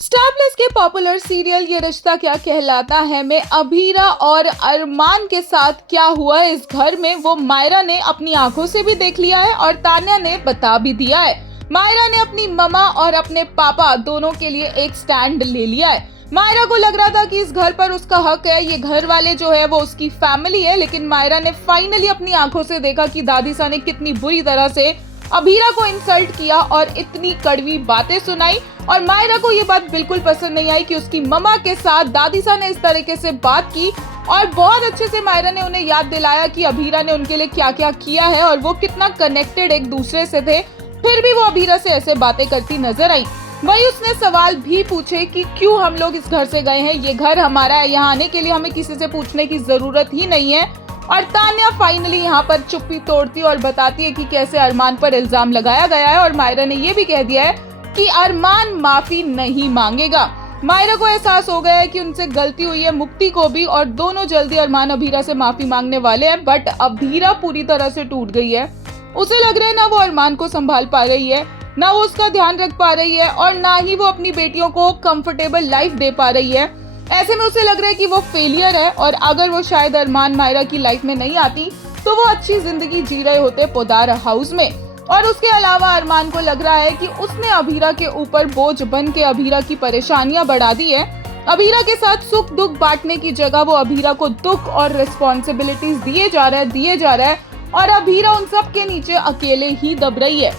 Star plus के popular serial ये रिश्ता क्या कहलाता है में अभीरा और अरमान के साथ क्या हुआ है इस घर में, वो मायरा ने अपनी आंखों से भी देख लिया है और तान्या ने बता भी दिया है। मायरा ने अपनी मम्मा और अपने पापा दोनों के लिए एक स्टैंड ले लिया है। मायरा को लग रहा था कि इस घर पर उसका हक है, ये घर वाले जो है वो उसकी फैमिली है, लेकिन मायरा ने फाइनली अपनी आंखों से देखा कि दादीसा ने कितनी बुरी तरह से अभीरा को इंसल्ट किया और इतनी कड़वी बातें सुनाई। और मायरा को ये बात बिल्कुल पसंद नहीं आई कि उसकी मम्मा के साथ दादीसा ने इस तरीके से बात की। और बहुत अच्छे से मायरा ने उन्हें याद दिलाया कि अभीरा ने उनके लिए क्या क्या किया है और वो कितना कनेक्टेड एक दूसरे से थे, फिर भी वो अभीरा से ऐसे बातें करती नजर आई। वही उसने सवाल भी पूछे कि क्यों हम लोग इस घर से गए हैं, ये घर हमारा है, यहाँ आने के लिए हमें किसी से पूछने की जरूरत ही नहीं है। और तान्या फाइनली यहाँ पर चुप्पी तोड़ती और बताती है कि कैसे अरमान पर इल्जाम लगाया गया है। और मायरा ने ये भी कह दिया है कि अरमान माफी नहीं मांगेगा। मायरा को एहसास हो गया है कि उनसे गलती हुई है, मुक्ति को भी, और दोनों जल्दी अरमान अभीरा से माफी मांगने वाले हैं। बट अभीरा पूरी तरह से टूट गई है। उसे लग रहा है ना वो अरमान को संभाल पा रही है, ना वो उसका ध्यान रख पा रही है, और ना ही वो अपनी बेटियों को कंफर्टेबल लाइफ दे पा रही है। ऐसे में उसे लग रहा है कि वो फेलियर है, और अगर वो शायद अरमान मायरा की लाइफ में नहीं आती तो वो अच्छी जिंदगी जी रहे होते पोदार हाउस में। और उसके अलावा अरमान को लग रहा है कि उसने अभीरा के ऊपर बोझ बन के अभीरा की परेशानियां बढ़ा दी है। अभीरा के साथ सुख दुख बांटने की जगह वो अभीरा को दुख और रिस्पॉन्सिबिलिटीज दिए जा रहा है और अभीरा उन सब के नीचे अकेले ही दब रही है।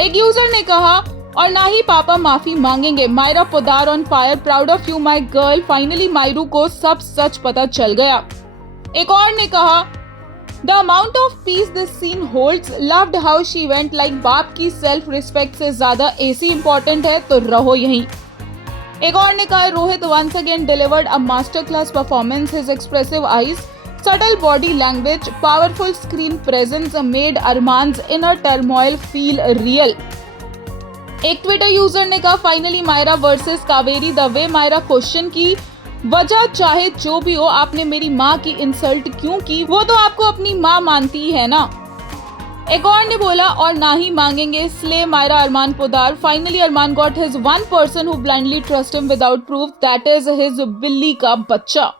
एक यूजर ने कहा, और ना ही पापा माफी मांगेंगे। Myra Poddar on fire, proud of you my girl. Finally Myru को सब सच पता चल गया। एक और ने कहा, the amount of peace this scene holds, loved how she went, like बाप की सेल्फ रिस्पेक्ट से ज्यादा एसी इंपॉर्टेंट है तो रहो यहीं। एक और ने कहा, Rohit once again delivered a master class performance, his expressive eyes, subtle body language, powerful screen presence made Arman's inner turmoil feel real. एक ट्विटर यूजर ने कहा, finally Myra versus Kaveri, the way Myra question की वजह चाहे जो भी हो, आपने मेरी माँ की इंसल्ट क्यों की, वो तो आपको अपनी माँ मानती है ना। एक और ने बोला, और ना ही मांगेंगे, slay Myra Armaan Poddar. Finally Armaan got his one person who blindly trust him without proof, that is his बिल्ली का बच्चा।